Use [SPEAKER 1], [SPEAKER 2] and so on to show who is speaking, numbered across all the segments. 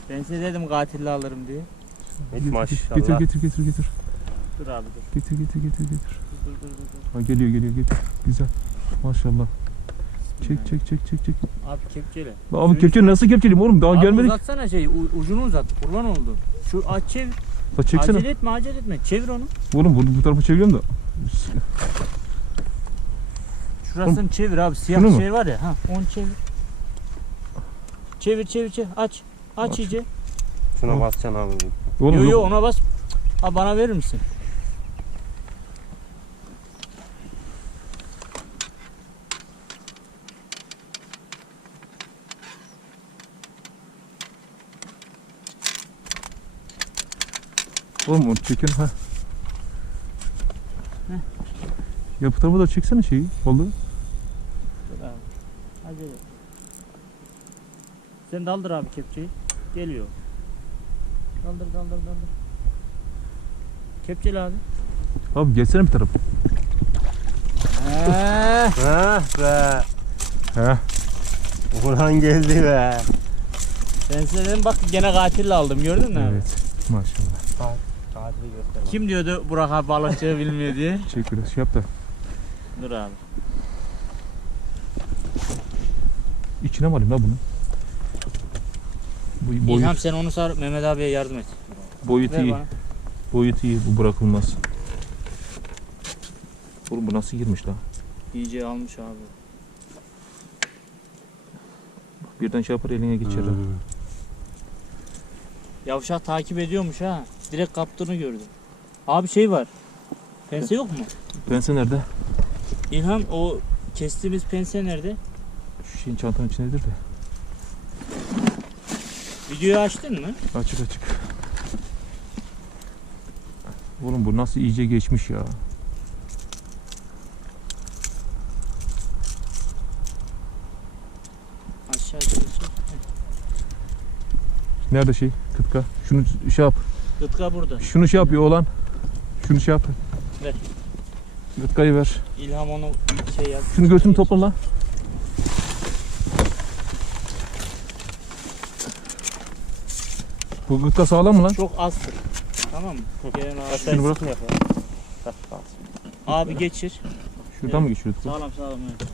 [SPEAKER 1] Ben size dedim katilli alırım diye.
[SPEAKER 2] Hiç maşallah.
[SPEAKER 3] Getir.
[SPEAKER 1] Dur abi dur.
[SPEAKER 3] Getir.
[SPEAKER 1] Dur.
[SPEAKER 3] Ha, geliyor getir. Güzel. Maşallah. Çek.
[SPEAKER 1] Abi kepçeyle.
[SPEAKER 3] Abi kepçe nasıl kepçeliyim oğlum? Daha
[SPEAKER 1] Abi
[SPEAKER 3] gelmedik.
[SPEAKER 1] uzatsana ucunu uzat. Kurban oldu. Şu aç çevir.
[SPEAKER 3] La çeksene.
[SPEAKER 1] Acele etme. Çevir onu.
[SPEAKER 3] Oğlum bu tarafa çeviriyorum da.
[SPEAKER 1] Şurasını
[SPEAKER 3] Oğlum,
[SPEAKER 1] çevir abi. Siyah
[SPEAKER 3] şunu mu?
[SPEAKER 1] şey var ya. Ha, onu çevir. Çevir. Aç iyice.
[SPEAKER 2] Şuna basacaksın abi.
[SPEAKER 3] Oğlum,
[SPEAKER 1] Yo ona bas. Ha, bana verir misin?
[SPEAKER 3] Oğlum onu çekin ha.
[SPEAKER 1] Heh.
[SPEAKER 3] Ya bu tarafa da çeksene şeyi. Oldu.
[SPEAKER 1] Dur abi. Acele et. Sen daldır abi kepçeyi. Geliyor. Daldır. Kepçeli abi.
[SPEAKER 3] Abi geçsene bir tarafa.
[SPEAKER 2] Ha be.
[SPEAKER 3] He.
[SPEAKER 2] Burhan geldi be.
[SPEAKER 1] Ben size dedim bak gene katille aldım gördün mü abi?
[SPEAKER 3] Evet. Maşallah.
[SPEAKER 2] Katili göster.
[SPEAKER 1] Kim diyordu Burak abi balıkçı bilmiyor diye?
[SPEAKER 3] Çek biraz şey yap da.
[SPEAKER 1] Dur abi.
[SPEAKER 3] İçine mi alayım la bunu? Bu
[SPEAKER 1] İlham
[SPEAKER 3] boyut,
[SPEAKER 1] sen onu sar Mehmet abiye yardım et.
[SPEAKER 3] boyut
[SPEAKER 1] Ver
[SPEAKER 3] iyi.
[SPEAKER 1] bana.
[SPEAKER 3] Boyut iyi. Bu bırakılmaz. Oğlum bu nasıl girmiş la?
[SPEAKER 1] İyice almış abi.
[SPEAKER 3] Birden şey yapar eline geçer. ha.
[SPEAKER 1] Yavşak takip ediyormuş ha. Direkt kaptığını gördüm. Abi şey var. Pense yok mu?
[SPEAKER 3] Pense nerede?
[SPEAKER 1] İlham o kestiğimiz pense nerede?
[SPEAKER 3] Şu şeyin çantanın içindedir de.
[SPEAKER 1] Videoyu açtın mı?
[SPEAKER 3] Açık. Oğlum bu nasıl iyice geçmiş ya.
[SPEAKER 1] Aşağı gelecek.
[SPEAKER 3] Nerede şey? Kıtka. Şunu şey yap.
[SPEAKER 1] Gıtka burada.
[SPEAKER 3] Şunu şey yapıyor oğlan. Şunu şey yap.
[SPEAKER 1] Ver.
[SPEAKER 3] Kıtkayı ver.
[SPEAKER 1] İlham onu şey yap.
[SPEAKER 3] Şunu götünü topla lan. Bu kıtka sağlam mı lan?
[SPEAKER 1] Çok azdır. Tamam mı? Gelen abi.
[SPEAKER 3] Şunu bırak.
[SPEAKER 1] Abi geçir.
[SPEAKER 3] Şuradan mı geçiyordu?
[SPEAKER 1] Sağlam evet.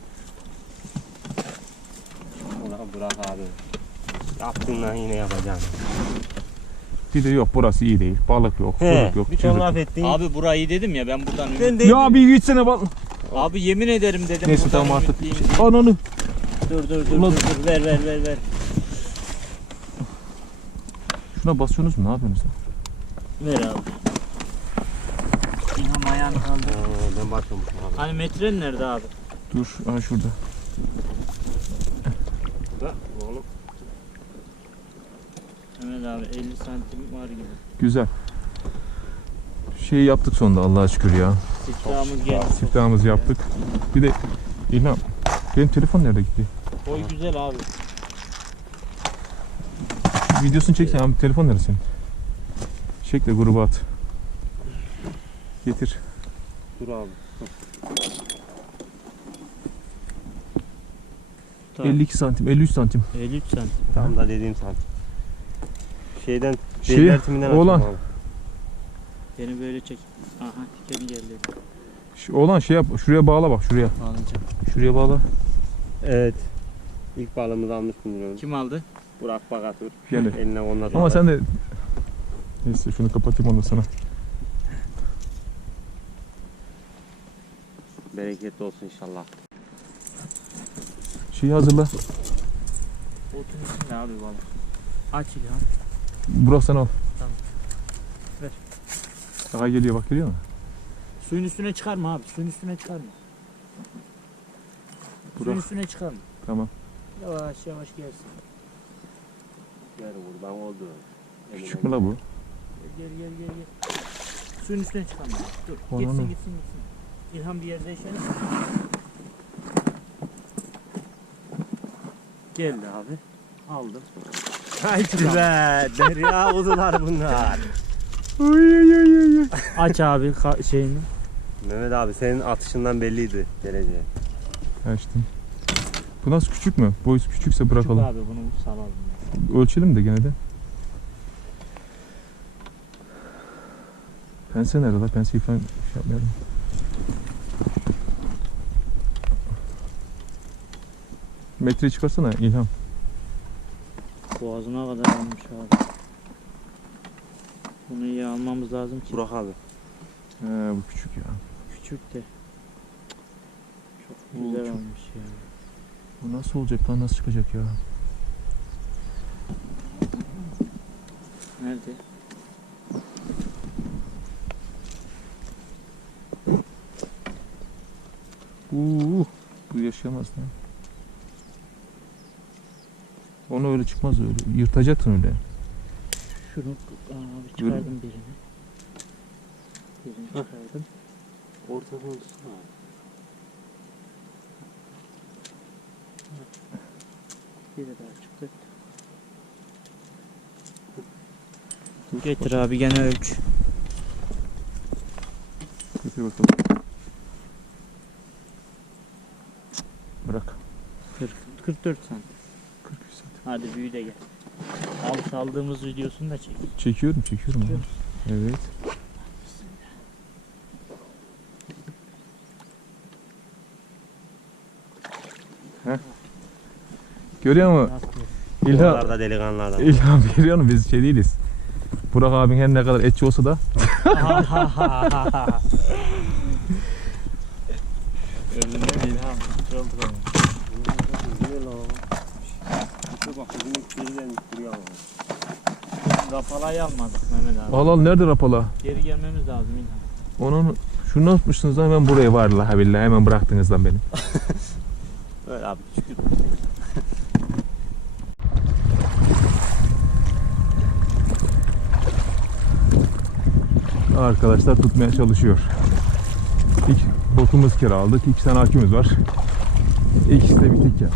[SPEAKER 2] Ulan Burak abi. Yaptığından yine yapacaksın.
[SPEAKER 3] Bir de yok burası iyi değil. Balık yok. Balık yok.
[SPEAKER 2] Bir ton laf ettin.
[SPEAKER 1] Abi burayı dedim ya ben buradan
[SPEAKER 2] Ben de
[SPEAKER 3] Ya bir gitsene bak.
[SPEAKER 1] Abi yemin ederim dedim.
[SPEAKER 3] Neyse
[SPEAKER 1] buradan
[SPEAKER 3] tamam artık.
[SPEAKER 1] ümitliyim.
[SPEAKER 3] Ananı.
[SPEAKER 1] Dur.
[SPEAKER 3] Ulan-
[SPEAKER 1] Ver.
[SPEAKER 3] Şuna basıyorsunuz mu? Ne yapıyorsunuz?
[SPEAKER 1] Ver abi. İlham ayağını kaldır.
[SPEAKER 2] Ben başlamışım abi.
[SPEAKER 1] Hani metren nerede abi?
[SPEAKER 3] Dur. Aha şurada.
[SPEAKER 2] Burada oğlum.
[SPEAKER 1] Mehmet abi 50 santim var gibi.
[SPEAKER 3] Güzel. Şeyi yaptık sonunda Allah'a şükür ya.
[SPEAKER 1] Siftahımız geldi.
[SPEAKER 3] Siftahımızı yaptık. Bir de İlham. Benim telefon nerede gitti?
[SPEAKER 1] Boy güzel abi.
[SPEAKER 3] Videosunu çeksen abi. Telefon nerede senin? Çek de gruba at. Getir.
[SPEAKER 2] Dur abi.
[SPEAKER 1] Tamam.
[SPEAKER 3] 52 santim, 53 santim.
[SPEAKER 1] 53 santim.
[SPEAKER 2] Tam da dediğim santim. Şeyden
[SPEAKER 3] Şey,
[SPEAKER 2] belirtiminden
[SPEAKER 3] oğlan.
[SPEAKER 2] açtım abi.
[SPEAKER 1] Beni böyle çek. Aha tikeni geldi.
[SPEAKER 3] Oğlan şey yap. Şuraya bağla bak şuraya.
[SPEAKER 1] Bağlayacağım.
[SPEAKER 3] Şuraya bağla.
[SPEAKER 2] Evet. İlk balığımızı almıştım diyorum.
[SPEAKER 1] Kim aldı?
[SPEAKER 2] Burak Bagatür.
[SPEAKER 3] Yani.
[SPEAKER 2] Eline onunla
[SPEAKER 3] Ama sen de neyse şunu kapatayım ondan sana.
[SPEAKER 2] bereketli olsun inşallah.
[SPEAKER 3] Şeyi hazırla.
[SPEAKER 1] Otun içinde abi balık. Aç İlham.
[SPEAKER 3] Burak sen al.
[SPEAKER 1] Tamam. Ver.
[SPEAKER 3] Daha geliyor bak geliyor mu?
[SPEAKER 1] Suyun üstüne çıkarma abi. Suyun üstüne çıkarma. Suyun
[SPEAKER 3] Burak.
[SPEAKER 1] üstüne çıkarma.
[SPEAKER 3] Tamam.
[SPEAKER 1] Yavaş gelsin.
[SPEAKER 2] Gel buradan oldu.
[SPEAKER 3] Küçük mü la bu?
[SPEAKER 1] Gel. Suyun üstüne çıkarma. Dur.
[SPEAKER 3] Ananı.
[SPEAKER 1] Gitsin. İlham bir yerde yaşayalım. Geldi abi. Aldım.
[SPEAKER 2] Haydi be. Derya kuzular bunlar.
[SPEAKER 1] Aç abi şeyini.
[SPEAKER 2] Mehmet abi senin atışından belliydi geleceği.
[SPEAKER 3] Açtım. Bu nasıl küçük mü? Boyusu küçükse
[SPEAKER 1] Küçük
[SPEAKER 3] bırakalım.
[SPEAKER 1] abi bunu salalım.
[SPEAKER 3] Ölçelim de gene de. Pense nerede la? Penseyi falan şey yapmayalım. Metreyi çıkarsana İlham.
[SPEAKER 1] Boğazına kadar almış abi. Bunu iyi almamız lazım ki.
[SPEAKER 2] Burak abi.
[SPEAKER 3] He bu küçük ya.
[SPEAKER 1] Küçük de. Çok
[SPEAKER 3] Oo,
[SPEAKER 1] güzel
[SPEAKER 3] çok-
[SPEAKER 1] olmuş ya.
[SPEAKER 3] Bu nasıl olacak lan? Nasıl çıkacak ya?
[SPEAKER 1] Nerede?
[SPEAKER 3] Bu yaşayamaz lan. Onu öyle çıkmaz öyle. Yırtacaksın öyle.
[SPEAKER 1] Şunu abi çıkardım birini. Birini çıkardım.
[SPEAKER 2] Ortadan tutsana abi.
[SPEAKER 1] Biri daha çıktı. Getir abi gene ölç.
[SPEAKER 3] Getir bakalım. Bırak.
[SPEAKER 1] 44 santim.
[SPEAKER 3] 43 santim.
[SPEAKER 1] Hadi büyü de gel. Al saldığımız videosunu da çek.
[SPEAKER 3] Çekiyorum.
[SPEAKER 1] Çekiyoruz.
[SPEAKER 3] Evet. Görüyor musun?
[SPEAKER 1] Nasıl?
[SPEAKER 3] İlham,
[SPEAKER 2] Oralarda delikanlılardan.
[SPEAKER 3] İlham görüyor musun? Biz şey değiliz. Burak abin her ne kadar etçi olsa da
[SPEAKER 1] Önünde ilham. Çok güzel.
[SPEAKER 2] Güzel o. İşte bak bizim geriden duruyor ama.
[SPEAKER 1] Rapalayı almadık Mehmet abi.
[SPEAKER 3] al nerede rapala?
[SPEAKER 1] Geri gelmemiz lazım İlham.
[SPEAKER 3] Onun şunu atmışsınız lan hemen buraya var la billahi hemen bıraktınız lan beni.
[SPEAKER 2] Öyle abi küçük.
[SPEAKER 3] Arkadaşlar tutmaya çalışıyor. İlk botumuz kere aldık. 2 tane akümüz var. İkisi de bitik ya.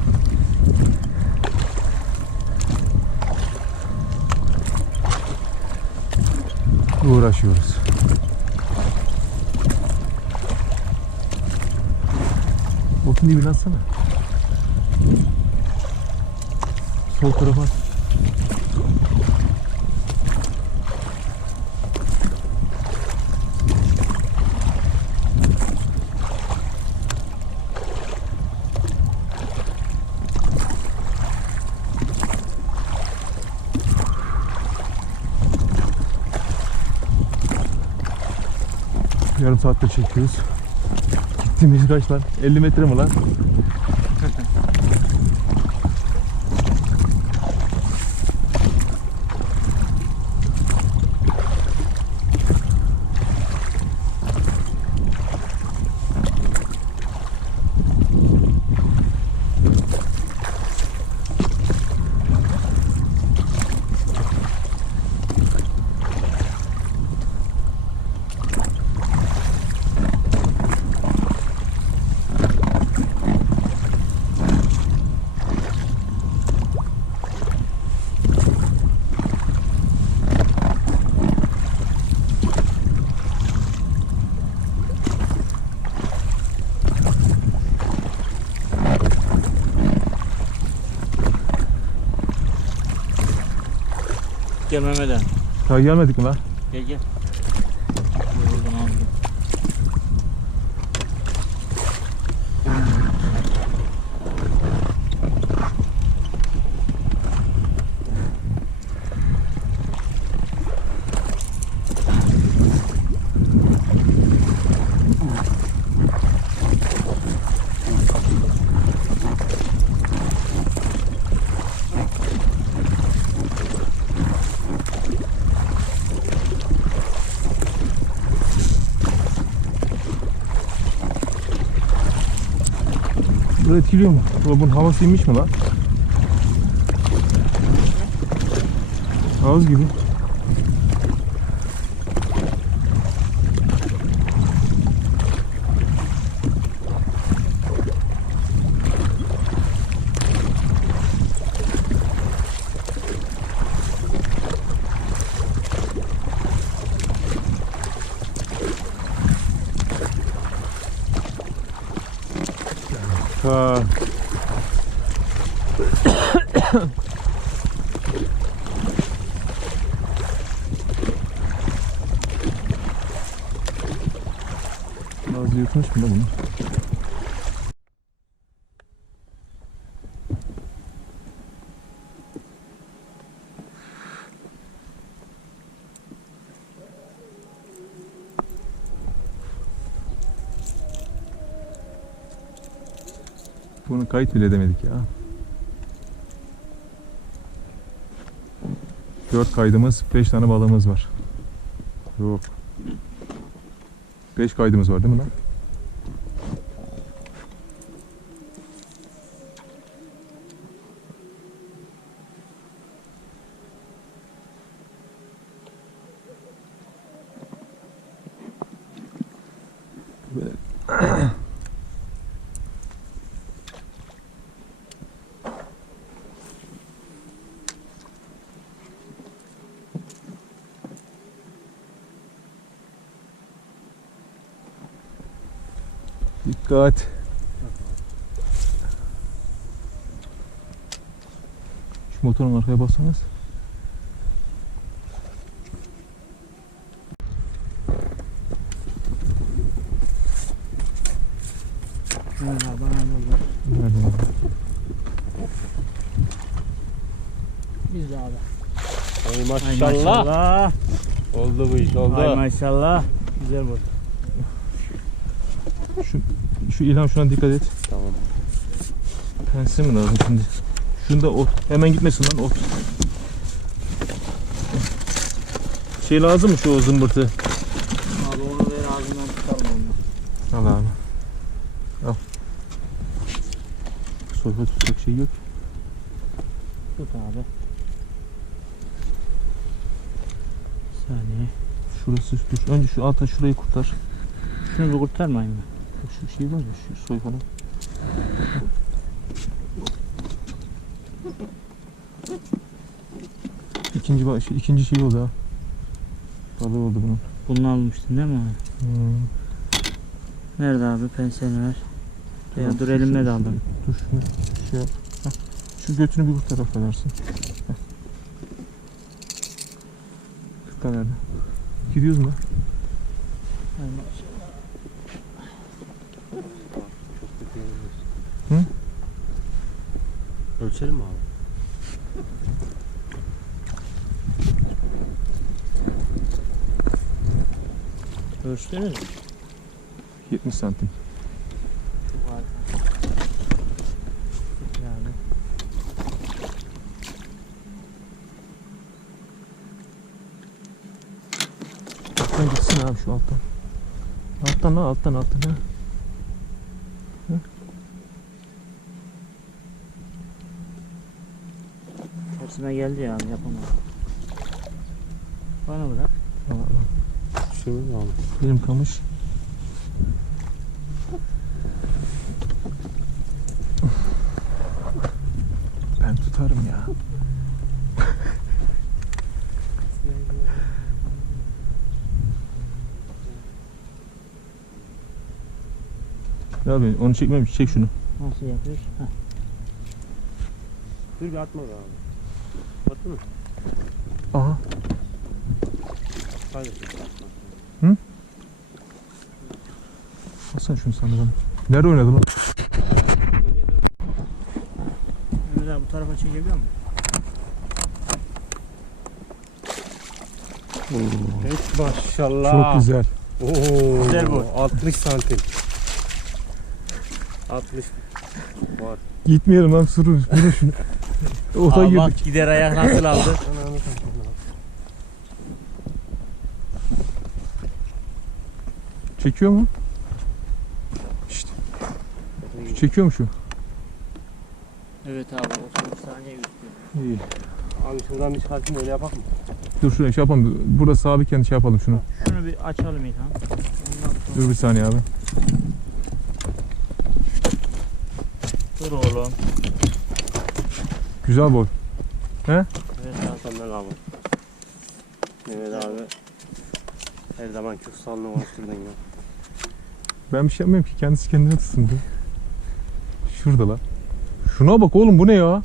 [SPEAKER 3] Uğraşıyoruz. Botun dibine atsana. Sol tarafa at. Yarım saattir çekiyoruz. Gittiğimiz kaç lan? 50 metre mi lan?
[SPEAKER 1] Gel Mehmet abi.
[SPEAKER 3] Daha gelmedik mi lan?
[SPEAKER 1] Gel gel. Yoruldum abi.
[SPEAKER 3] Bu etkiliyor mu? Bunun havası inmiş mi lan? Az gibi. Ha. Atmış mı da bunu? Bunu kayıt bile edemedik ya. 4 kaydımız, 5 tane balığımız var. Yok. 5 kaydımız var değil mi lan? Dikkat. Şu motorun arkaya bassanız.
[SPEAKER 1] Merhaba.
[SPEAKER 3] Nerede abi?
[SPEAKER 1] Biz de abi.
[SPEAKER 2] Ay
[SPEAKER 1] Ay
[SPEAKER 2] maşallah.
[SPEAKER 1] maşallah.
[SPEAKER 2] Oldu bu iş oldu.
[SPEAKER 1] Ay maşallah. Güzel bu.
[SPEAKER 3] Şu İlhan şuna dikkat et.
[SPEAKER 2] Tamam.
[SPEAKER 3] Pense mi lazım şimdi? Şunda ot. Hemen gitmesin lan ot. Şey lazım mı şu zımbırtı?
[SPEAKER 1] Abi onu ver ağzından tutalım onu.
[SPEAKER 3] Al abi. Al. Soyfa tutacak şey yok.
[SPEAKER 1] Tut abi. Bir saniye.
[SPEAKER 3] Şurası dur. Önce şu alta şurayı kurtar.
[SPEAKER 1] Şunu bir kurtarmayın mı?
[SPEAKER 3] Şu şey var ya şu soyfanın. İkinci şey oldu ha. Balığı oldu bunun.
[SPEAKER 1] Bunu almıştın değil mi abi? Nerede abi penseni ver. Ya dur elimle de aldım.
[SPEAKER 3] Dur şunu şey yap. Heh. Şu götünü bir kurtar affedersin. Heh. Kırka nerede? Gidiyoruz mu?
[SPEAKER 1] Ay maşallah.
[SPEAKER 3] Hı?
[SPEAKER 2] Ölçelim mi abi?
[SPEAKER 1] Ölçtünüz mü?
[SPEAKER 3] 70 santim.
[SPEAKER 1] Şu var. Yani.
[SPEAKER 3] Alttan gitsin abi şu alttan. Alttan lan alttan ha.
[SPEAKER 1] Tersime geldi ya abi yapamadım. Bana bırak.
[SPEAKER 3] Al, al.
[SPEAKER 2] Şunu mu abi?
[SPEAKER 3] Benim kamış. Ben tutarım ya. Ne yapıyorsun? Onu çekmem. Çek şunu.
[SPEAKER 1] Nasıl yapıyoruz? Heh.
[SPEAKER 2] Dur bir atma be abi. Attı mı?
[SPEAKER 3] Aha.
[SPEAKER 2] Hadi.
[SPEAKER 3] Alsana şunu sana bana. Nerede oynadın lan?
[SPEAKER 1] Mehmet abi bu tarafa çekebiliyor musun?
[SPEAKER 2] Evet maşallah.
[SPEAKER 3] Çok güzel.
[SPEAKER 2] Oo,
[SPEAKER 1] Güzel bu.
[SPEAKER 2] 60 santim. 60 var.
[SPEAKER 3] Gitmeyelim lan sürün. Vurun şunu. Ota
[SPEAKER 1] Aa,
[SPEAKER 3] girdik.
[SPEAKER 1] bak gider ayak nasıl aldı?
[SPEAKER 2] Ananı satayım abi.
[SPEAKER 3] Çekiyor mu? Şşt. Çekiyor mu şu?
[SPEAKER 1] Evet abi 30 saniye gözüküyor.
[SPEAKER 3] İyi.
[SPEAKER 2] Abi şuradan bir çıkartayım öyle yapak mı?
[SPEAKER 3] Dur şuraya şey yapalım. Burada sabitken şey yapalım şunu.
[SPEAKER 1] Şunu bir açalım İlhan. Ondan sonra...
[SPEAKER 3] Dur bir saniye abi.
[SPEAKER 1] Dur oğlum.
[SPEAKER 3] Güzel boy.
[SPEAKER 1] Evet abi.
[SPEAKER 2] Mükemmel abi. Mehmet abi. Her zaman küstallığını konuşturdun ya.
[SPEAKER 3] Ben bir şey yapmıyorum ki. Kendisi kendine tutsun diye. Şurada lan. Şuna bak oğlum bu ne ya?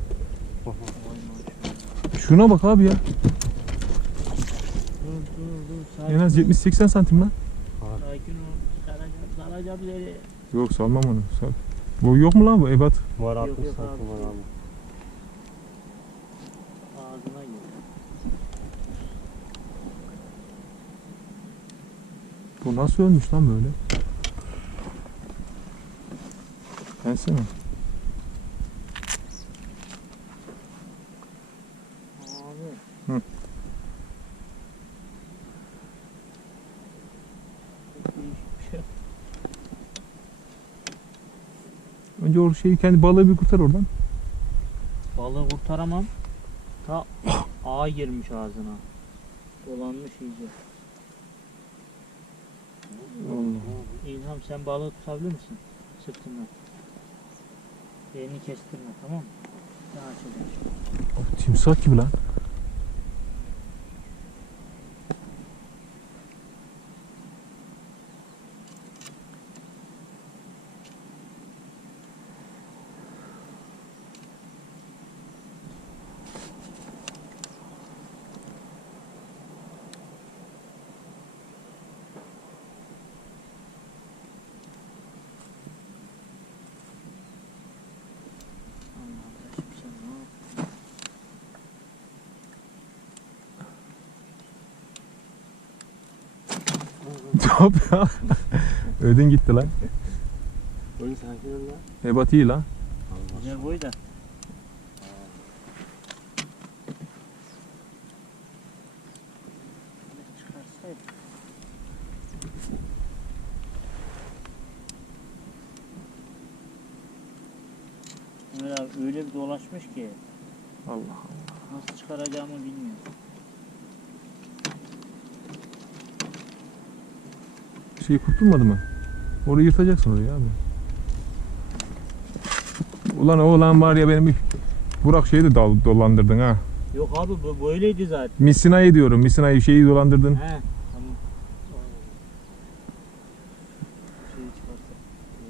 [SPEAKER 3] Şuna bak abi ya.
[SPEAKER 1] Dur sakin
[SPEAKER 3] En az
[SPEAKER 1] ol.
[SPEAKER 3] 70-80 santim lan.
[SPEAKER 1] Sakin ol. abileri.
[SPEAKER 3] Yok salmam onu. Sal. Bu yok mu lan bu ebat?
[SPEAKER 2] Var
[SPEAKER 1] Yok,
[SPEAKER 2] 60
[SPEAKER 1] yok
[SPEAKER 2] santim
[SPEAKER 1] abi.
[SPEAKER 2] var abi.
[SPEAKER 1] Ağzına gir.
[SPEAKER 3] Bu nasıl ölmüş lan böyle? Pense mi?
[SPEAKER 1] Abi.
[SPEAKER 3] Hı.
[SPEAKER 1] Çok değişik bir şey.
[SPEAKER 3] Önce o şeyi kendi balığı bir kurtar oradan.
[SPEAKER 1] Balığı kurtaramam. Ta ağa girmiş ağzına. Dolanmış iyice. İlham sen balığı tutabilir misin? Sırtından. Elini kestirme, tamam mı? Daha açacağım.
[SPEAKER 3] Abi, timsah gibi lan.
[SPEAKER 1] Allah'ım sen ne yaptın?
[SPEAKER 3] Top ya. Ödün gitti lan.
[SPEAKER 2] Oyun sakin ol lan.
[SPEAKER 3] Ebat iyi lan.
[SPEAKER 1] Güzel boy da. Çıkarsaydı. Ömer abi öyle bir dolaşmış ki
[SPEAKER 3] Allah Allah.
[SPEAKER 1] nasıl çıkaracağımı bilmiyorum.
[SPEAKER 3] Şey kurtulmadı mı? Orayı yırtacaksın orayı abi. Ulan oğlan var ya benim Burak şeyi de dolandırdın ha.
[SPEAKER 1] Yok abi bu böyleydi zaten.
[SPEAKER 3] Misina'yı diyorum. Misina'yı şeyi dolandırdın.
[SPEAKER 1] He tamam. Şeyi çıkarsa.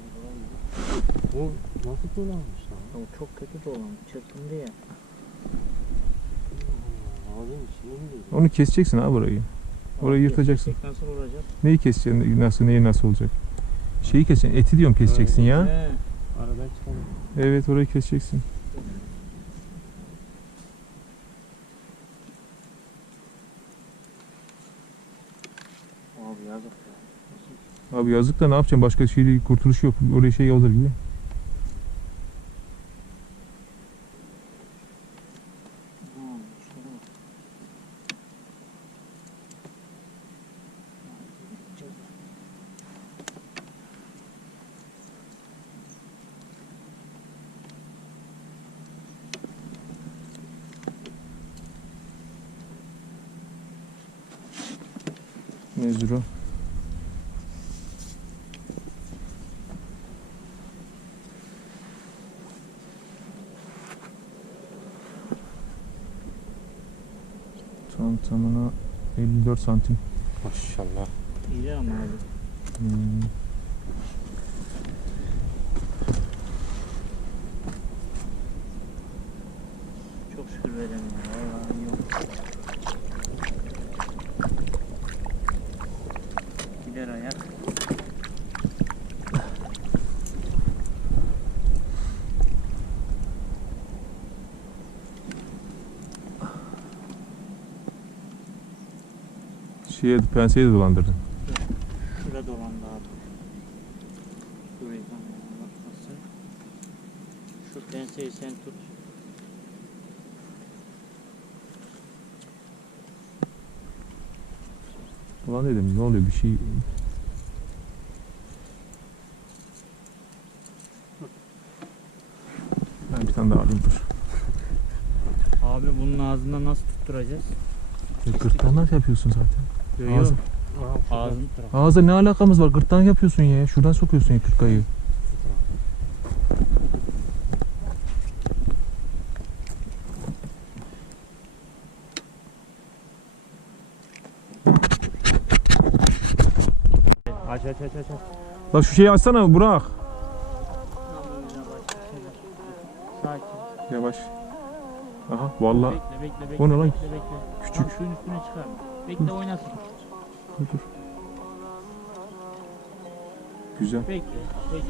[SPEAKER 2] Bu nasıl dolanmış lan?
[SPEAKER 1] Ama çok kötü dolanmış. Çırpındı ya.
[SPEAKER 2] Ağzın içine mi girdi?
[SPEAKER 3] Onu keseceksin ha burayı. Orayı yırtacaksın.
[SPEAKER 1] Nasıl olacak?
[SPEAKER 3] Neyi keseceksin? Nasıl, neyi nasıl olacak? Şeyi keseceksin. Eti diyorum keseceksin ya.
[SPEAKER 1] He.
[SPEAKER 2] Aradan çıkalım.
[SPEAKER 3] Evet orayı keseceksin.
[SPEAKER 1] Abi yazık ya.
[SPEAKER 3] Abi yazık da ne yapacaksın? Başka şeyle kurtuluş yok. Oraya şey olur gibi.
[SPEAKER 1] Şöyle bak.
[SPEAKER 3] Nedir o? Tam tamına 54 santim.
[SPEAKER 2] Maşallah.
[SPEAKER 1] İyi ama abi.
[SPEAKER 3] Hmm.
[SPEAKER 1] Çok şükür veremiyorum. Vallahi yok. Gider ayak.
[SPEAKER 3] Penseyi de dolandırdın.
[SPEAKER 1] Şurada dolandı abi. Şurayı bakmasın. Şu penseyi sen tut.
[SPEAKER 3] Ulan dedim ne oluyor bir şey. Ben bir tane daha alayım dur.
[SPEAKER 1] Abi bunun ağzından nasıl tutturacağız?
[SPEAKER 3] Gırttan nasıl yapıyorsun zaten?
[SPEAKER 1] Yok.
[SPEAKER 3] Ağzı-
[SPEAKER 1] Ağzın.
[SPEAKER 3] Ağza ne alakamız var? Gırttan yapıyorsun ya. Şuradan sokuyorsun ya kırkayı.
[SPEAKER 2] Aç aç aç aç.
[SPEAKER 3] Bak şu şeyi açsana Burak.
[SPEAKER 1] Sakin.
[SPEAKER 3] Yavaş. Aha vallahi.
[SPEAKER 1] Bekle bekle bekle.
[SPEAKER 3] O ne lan?
[SPEAKER 1] Bekle bekle.
[SPEAKER 3] Küçük.
[SPEAKER 1] Tam suyun üstüne çıkarma. Bekle oynasın.
[SPEAKER 3] Dur dur. Güzel.
[SPEAKER 1] Bekle. Bekle.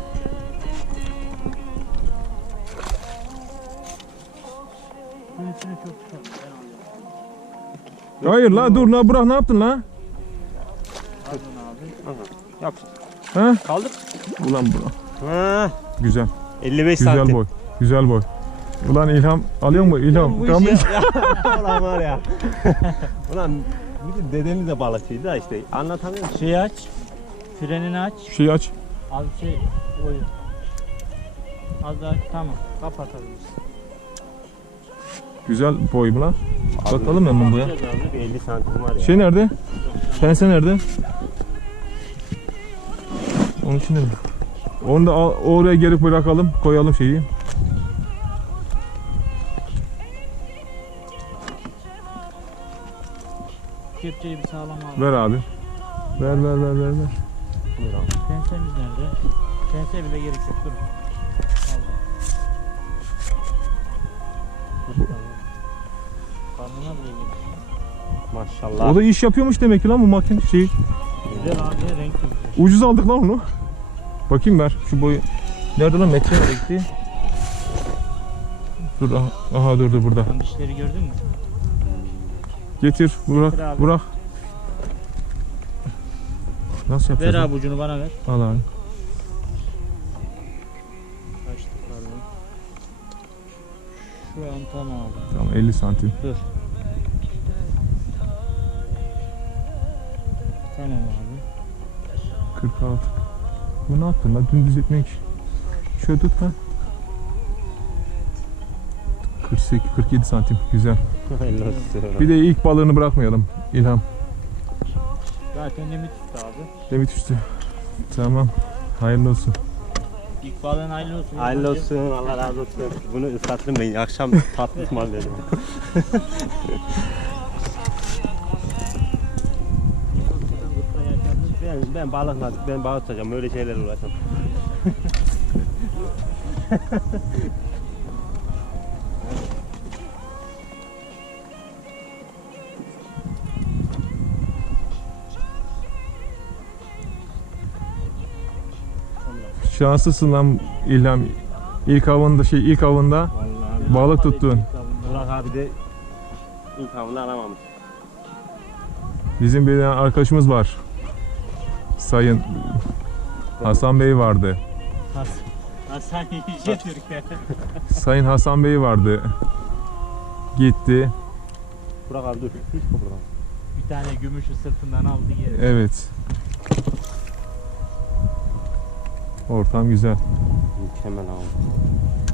[SPEAKER 1] Bunun içine çok çıkar. Ben alıyorum.
[SPEAKER 3] Hayır la dur la Burak ne yaptın la?
[SPEAKER 1] Pardon abi.
[SPEAKER 2] Yap.
[SPEAKER 3] Ha?
[SPEAKER 2] Kaldır.
[SPEAKER 3] Ulan Burak.
[SPEAKER 2] Ha,
[SPEAKER 3] Güzel.
[SPEAKER 2] 55
[SPEAKER 3] Güzel
[SPEAKER 2] santim.
[SPEAKER 3] boy. Güzel boy. Ulan İlham alıyor mu İlham?
[SPEAKER 2] Bu
[SPEAKER 3] Kamu-
[SPEAKER 2] iş ya. Ulan var ya. Ulan bizim dedemiz de balıkçıydı da işte anlatamıyorum.
[SPEAKER 1] Şeyi aç. Frenini aç.
[SPEAKER 3] Şeyi aç.
[SPEAKER 1] Az şey koyun. Az daha tamam. Kapatabiliriz.
[SPEAKER 3] Güzel boy mu lan? Bakalım hemen bu ya.
[SPEAKER 2] Abi, 50 santim var ya.
[SPEAKER 3] Şey nerede? Pense nerede? Onun için de mi? Onu da oraya geri bırakalım. Koyalım şeyi.
[SPEAKER 1] Kepçeyi bir sağlam al.
[SPEAKER 3] Ver abi. Ver.
[SPEAKER 2] Buyur abi.
[SPEAKER 1] Pensemiz nerede? Pense bile gerek yok. Dur. Karnına bile gerek yok.
[SPEAKER 2] Maşallah.
[SPEAKER 3] O da iş yapıyormuş demek ki lan bu makine şey.
[SPEAKER 1] Güzel abi renk de güzel.
[SPEAKER 3] Ucuz aldık lan onu. Bakayım ver şu boyu. Nerede lan metre nereye gitti? Dur aha dur burada.
[SPEAKER 1] Lan dişleri gördün mü?
[SPEAKER 3] Getir Burak.
[SPEAKER 1] Getir abi.
[SPEAKER 3] Burak. Nasıl
[SPEAKER 1] Ver
[SPEAKER 3] yapacağız?
[SPEAKER 1] abi ucunu bana ver.
[SPEAKER 3] Al abi.
[SPEAKER 1] Kaçtı pardon. Şu an tam abi.
[SPEAKER 3] Tamam 50 santim.
[SPEAKER 1] Tamam abi.
[SPEAKER 3] 46. Bu ne yaptın lan? Dümdüz etmek. Şöyle tut ha. 48, 47 santim. Güzel.
[SPEAKER 2] Hayırlı olsun.
[SPEAKER 3] Bir de ilk balığını bırakmayalım. İlham.
[SPEAKER 1] Zaten limit tuttu abi.
[SPEAKER 3] Demit üstü. Tamam. Hayırlı olsun.
[SPEAKER 1] İlk balığın hayırlı olsun.
[SPEAKER 2] Hayırlı olsun. Allah razı olsun. Bunu ıslattım ben. Akşam tatlı ısmarladım. Ben balıkla, ben balık tutacağım. Öyle şeylerle uğraşamam.
[SPEAKER 3] Şanslısın lan İlham. İlk avında
[SPEAKER 2] Vallahi.
[SPEAKER 3] balık tuttun.
[SPEAKER 2] Burak abi de ilk avını alamamış.
[SPEAKER 3] Bizim bir tane arkadaşımız var. Sayın Hasan Bey vardı.
[SPEAKER 1] Hasan Yüce Türk.
[SPEAKER 3] Sayın Hasan Bey vardı. Gitti.
[SPEAKER 2] Burak abi dur. Hiç kıpırdama.
[SPEAKER 1] Bir tane gümüşü sırtından aldı geri.
[SPEAKER 3] Evet. Ortam güzel.
[SPEAKER 2] Mükemmel abi.